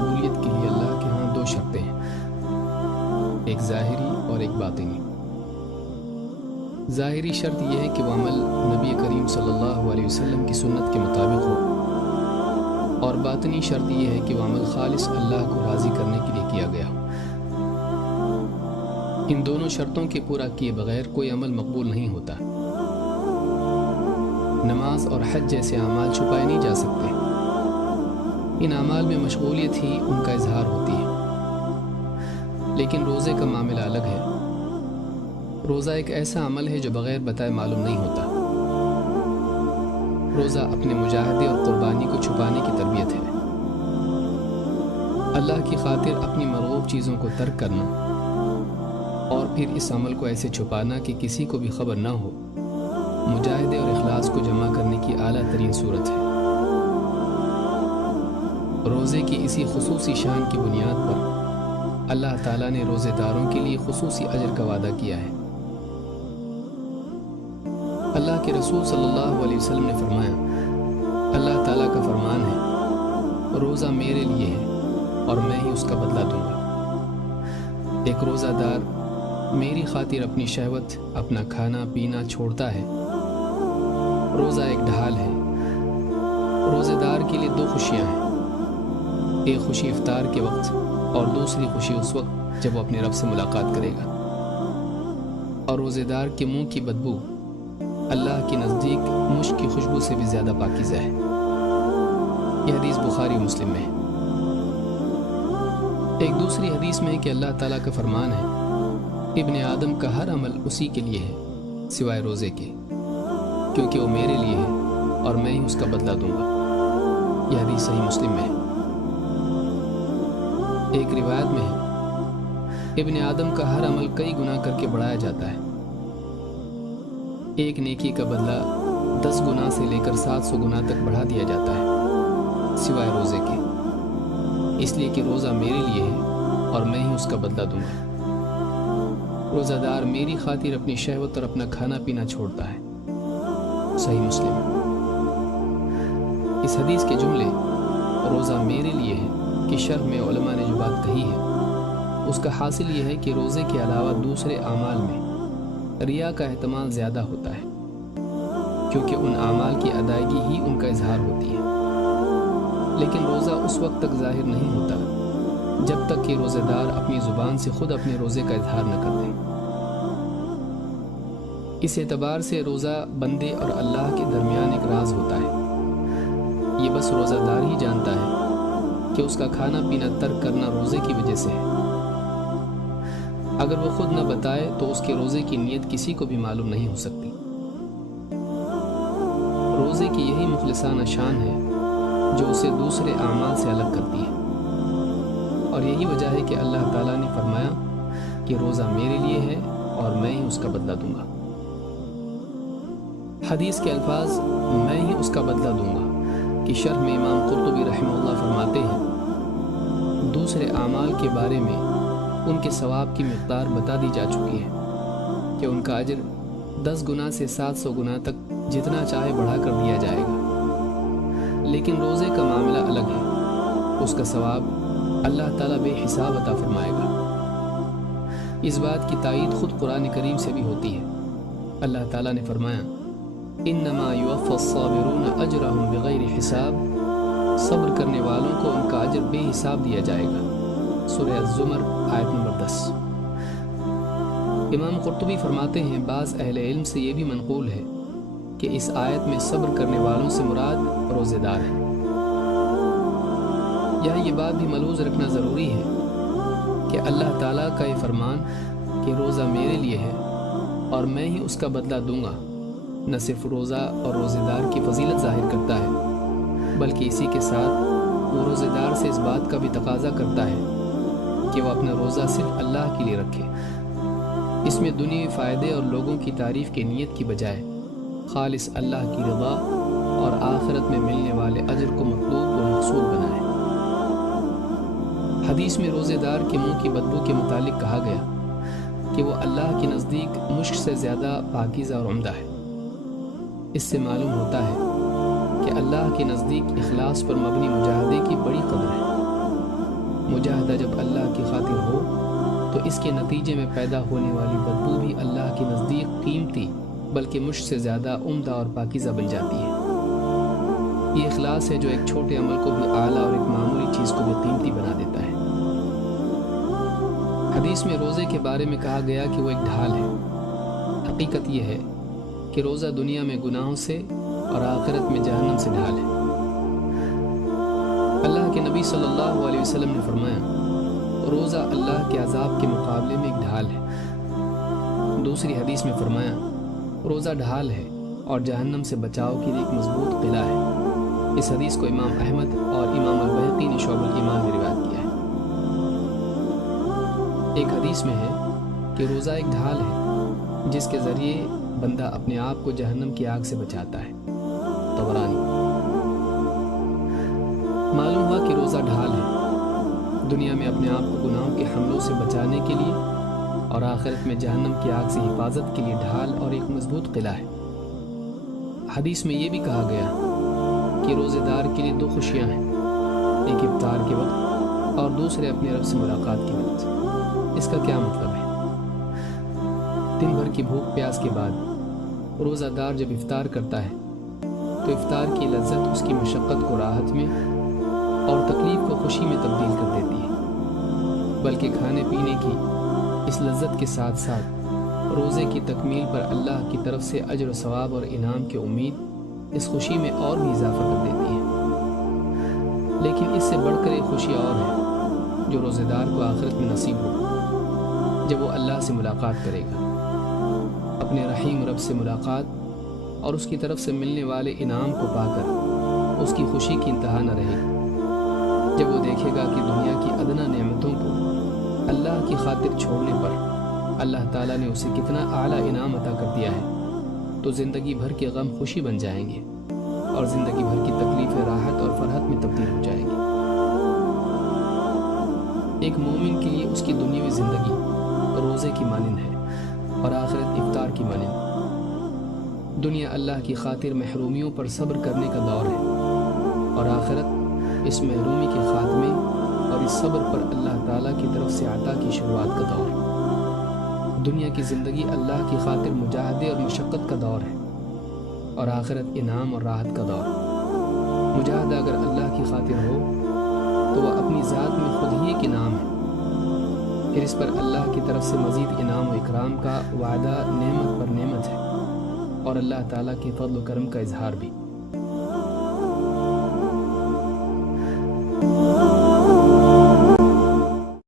قبولیت کے لیے اللہ کے ہاں دو شرطیں ہیں، ایک ظاہری اور ایک باطنی۔ ظاہری شرط یہ ہے کہ وہ عمل نبی کریم صلی اللہ علیہ وسلم کی سنت کے مطابق ہو، اور باطنی شرط یہ ہے کہ وہ عمل خالص اللہ کو راضی کرنے کے لیے کیا گیا ہو۔ ان دونوں شرطوں کے پورا کیے بغیر کوئی عمل مقبول نہیں ہوتا۔ نماز اور حج جیسے اعمال چھپائے نہیں جا سکتے، ان اعمال میں مشغولیت ہی ان کا اظہار ہوتی ہے۔ لیکن روزے کا معاملہ الگ ہے۔ روزہ ایک ایسا عمل ہے جو بغیر بتائے معلوم نہیں ہوتا۔ روزہ اپنے مجاہدے اور قربانی کو چھپانے کی تربیت ہے۔ اللہ کی خاطر اپنی مرغوب چیزوں کو ترک کرنا اور پھر اس عمل کو ایسے چھپانا کہ کسی کو بھی خبر نہ ہو، مجاہدے اور اخلاص کو جمع کرنے کی اعلیٰ ترین صورت ہے۔ روزے کی اسی خصوصی شان کی بنیاد پر اللہ تعالیٰ نے روزے داروں کے لیے خصوصی اجر کا وعدہ کیا ہے۔ اللہ کے رسول صلی اللہ علیہ وسلم نے فرمایا، اللہ تعالیٰ کا فرمان ہے، روزہ میرے لیے ہے اور میں ہی اس کا بدلہ دوں گا۔ ایک روزہ دار میری خاطر اپنی شہوت، اپنا کھانا پینا چھوڑتا ہے۔ روزہ ایک ڈھال ہے۔ روزے دار کے لیے دو خوشیاں ہیں، ایک خوشی افطار کے وقت اور دوسری خوشی اس وقت جب وہ اپنے رب سے ملاقات کرے گا۔ اور روزے دار کے منہ کی بدبو اللہ کے نزدیک مشک کی خوشبو سے بھی زیادہ پاکیزہ ہے۔ یہ حدیث بخاری و مسلم میں ہے۔ ایک دوسری حدیث میں ہے کہ اللہ تعالیٰ کا فرمان ہے، ابن آدم کا ہر عمل اسی کے لیے ہے سوائے روزے کے، کیونکہ وہ میرے لیے ہے اور میں ہی اس کا بدلہ دوں گا۔ یہ حدیث صحیح مسلم میں ہے۔ ایک روایت میں ہے، ابن آدم کا ہر عمل کئی گناہ کر کے بڑھایا جاتا ہے، ایک نیکی کا بدلہ 10 گنا سے لے کر 700 گنا تک بڑھا دیا جاتا ہے سوائے روزے کے، اس لیے کہ روزہ میرے لیے ہے اور میں ہی اس کا بدلہ دوں گا۔ روزہ دار میری خاطر اپنی شہوت اور اپنا کھانا پینا چھوڑتا ہے۔ صحیح مسلم۔ اس حدیث کے جملے روزہ میرے لیے ہے کہ شرح میں علماء نے جو بات کہی ہے اس کا حاصل یہ ہے کہ روزے کے علاوہ دوسرے اعمال میں ریا کا احتمال زیادہ ہوتا ہے، کیونکہ ان اعمال کی ادائیگی ہی ان کا اظہار ہوتی ہے۔ لیکن روزہ اس وقت تک ظاہر نہیں ہوتا جب تک کہ روزے دار اپنی زبان سے خود اپنے روزے کا اظہار نہ کر دیں۔ اس اعتبار سے روزہ بندے اور اللہ کے درمیان ایک راز ہوتا ہے۔ یہ بس روزہ دار ہی جانتا ہے کہ اس کا کھانا پینا ترک کرنا روزے کی وجہ سے ہے۔ اگر وہ خود نہ بتائے تو اس کے روزے کی نیت کسی کو بھی معلوم نہیں ہو سکتی۔ روزے کی یہی مخلصانہ شان ہے جو اسے دوسرے اعمال سے الگ کرتی ہے، اور یہی وجہ ہے کہ اللہ تعالیٰ نے فرمایا کہ روزہ میرے لیے ہے اور میں ہی اس کا بدلہ دوں گا۔ حدیث کے الفاظ میں ہی اس کا بدلہ دوں گا کہ شرح میں امام قرطبی رحمہ اللہ فرماتے ہیں، دوسرے اعمال کے بارے میں ان کے ثواب کی مقدار بتا دی جا چکی ہے کہ ان کا اجر 10 گنا سے 700 گنا تک جتنا چاہے بڑھا کر دیا جائے گا۔ لیکن روزے کا معاملہ الگ ہے، اس کا ثواب اللہ تعالیٰ بے حساب عطا فرمائے گا۔ اس بات کی تائید خود قرآن کریم سے بھی ہوتی ہے۔ اللہ تعالیٰ نے فرمایا، انما یوفی الصابرون اجرہم بغیر حساب، صبر کرنے والوں کو ان کا اجر بے حساب دیا جائے گا۔ سورہ الزمر آیت نمبر 10۔ امام قرطبی فرماتے ہیں، بعض اہل علم سے یہ بھی منقول ہے کہ اس آیت میں صبر کرنے والوں سے مراد روزے دار ہیں۔ یہاں یہ بات بھی ملحوظ رکھنا ضروری ہے کہ اللہ تعالیٰ کا یہ فرمان کہ روزہ میرے لیے ہے اور میں ہی اس کا بدلہ دوں گا، نہ صرف روزہ اور روزے دار کی فضیلت ظاہر کرتا ہے، بلکہ اسی کے ساتھ وہ روزے دار سے اس بات کا بھی تقاضا کرتا ہے کہ وہ اپنا روزہ صرف اللہ کے لیے رکھے۔ اس میں دنیاوی فائدے اور لوگوں کی تعریف کی نیت کی بجائے خالص اللہ کی رضا اور آخرت میں ملنے والے اجر کو مطلوب و مقصود بنائے۔ حدیث میں روزے دار کے منہ کی بدبو کے متعلق کہا گیا کہ وہ اللہ کے نزدیک مشک سے زیادہ پاکیزہ اور عمدہ ہے۔ اس سے معلوم ہوتا ہے کہ اللہ کے نزدیک اخلاص پر مبنی مجاہدے کی بڑی قدر ہے۔ مجاہدہ جب اللہ کی خاطر ہو تو اس کے نتیجے میں پیدا ہونے والی بدبو بھی اللہ کے نزدیک قیمتی بلکہ مجھ سے زیادہ عمدہ اور پاکیزہ بن جاتی ہے۔ یہ اخلاص ہے جو ایک چھوٹے عمل کو بھی اعلیٰ اور ایک معمولی چیز کو بھی قیمتی بنا دیتا ہے۔ حدیث میں روزے کے بارے میں کہا گیا کہ وہ ایک ڈھال ہے۔ حقیقت یہ ہے کہ روزہ دنیا میں گناہوں سے اور آخرت میں جہنم سے ڈھال ہے۔ اللہ کے نبی صلی اللہ علیہ وسلم نے فرمایا، روزہ اللہ کے عذاب کے مقابلے میں ایک ڈھال ہے۔ دوسری حدیث میں فرمایا، روزہ ڈھال ہے اور جہنم سے بچاؤ کے لیے ایک مضبوط قلعہ ہے۔ اس حدیث کو امام احمد اور امام البیہقی نے شعب الایمان میں روایت کیا ہے۔ ایک حدیث میں ہے کہ روزہ ایک ڈھال ہے جس کے ذریعے بندہ اپنے آپ کو جہنم کی آگ سے بچاتا ہے۔ طبرانی۔ معلوم ہوا کہ روزہ ڈھال ہے، دنیا میں اپنے آپ کو گناہوں کے حملوں سے بچانے کے لیے اور آخرت میں جہنم کی آگ سے حفاظت کے لیے ڈھال اور ایک مضبوط قلعہ ہے۔ حدیث میں یہ بھی کہا گیا کہ روزے دار کے لیے دو خوشیاں ہیں، ایک افطار کے وقت اور دوسرے اپنے رب سے ملاقات کے وقت۔ اس کا کیا مطلب ہے؟ دن بھر کی بھوک پیاس کے بعد روزہ دار جب افطار کرتا ہے تو افطار کی لذت اس کی مشقت کو راحت میں اور تکلیف کو خوشی میں تبدیل کر دیتی ہے، بلکہ کھانے پینے کی اس لذت کے ساتھ ساتھ روزے کی تکمیل پر اللہ کی طرف سے اجر و ثواب اور انعام کی امید اس خوشی میں اور بھی اضافہ کر دیتی ہے۔ لیکن اس سے بڑھ کر ایک خوشی اور ہے جو روزے دار کو آخرت میں نصیب ہوگی جب وہ اللہ سے ملاقات کرے گا، اپنے رحیم رب سے ملاقات اور اس کی طرف سے ملنے والے انعام کو پا کر اس کی خوشی کی انتہا نہ رہے گی۔ جب وہ دیکھے گا کہ دنیا کی ادنا نعمتوں کو اللہ کی خاطر چھوڑنے پر اللہ تعالیٰ نے اسے کتنا اعلیٰ انعام عطا کر دیا ہے، تو زندگی بھر کے غم خوشی بن جائیں گے اور زندگی بھر کی تکلیفیں راحت اور فرحت میں تبدیل ہو جائیں گی۔ ایک مومن کے لیے اس کی دنیاوی زندگی روزے کی مانند ہے اور آخرت افطار کی مانند۔ دنیا اللہ کی خاطر محرومیوں پر صبر کرنے کا دور ہے اور آخرت اس محرومی کے خاتمے اور اس صبر پر اللہ تعالیٰ کی طرف سے عطا کی شروعات کا دور ہے۔ دنیا کی زندگی اللہ کی خاطر مجاہدے اور مشقت کا دور ہے اور آخرت انعام اور راحت کا دور۔ مجاہدہ اگر اللہ کی خاطر ہو تو وہ اپنی ذات میں خود ہی ایک انعام ہے، پھر اس پر اللہ کی طرف سے مزید انعام و اکرام کا وعدہ نعمت پر نعمت ہے اور اللہ تعالیٰ کے فضل و کرم کا اظہار بھی۔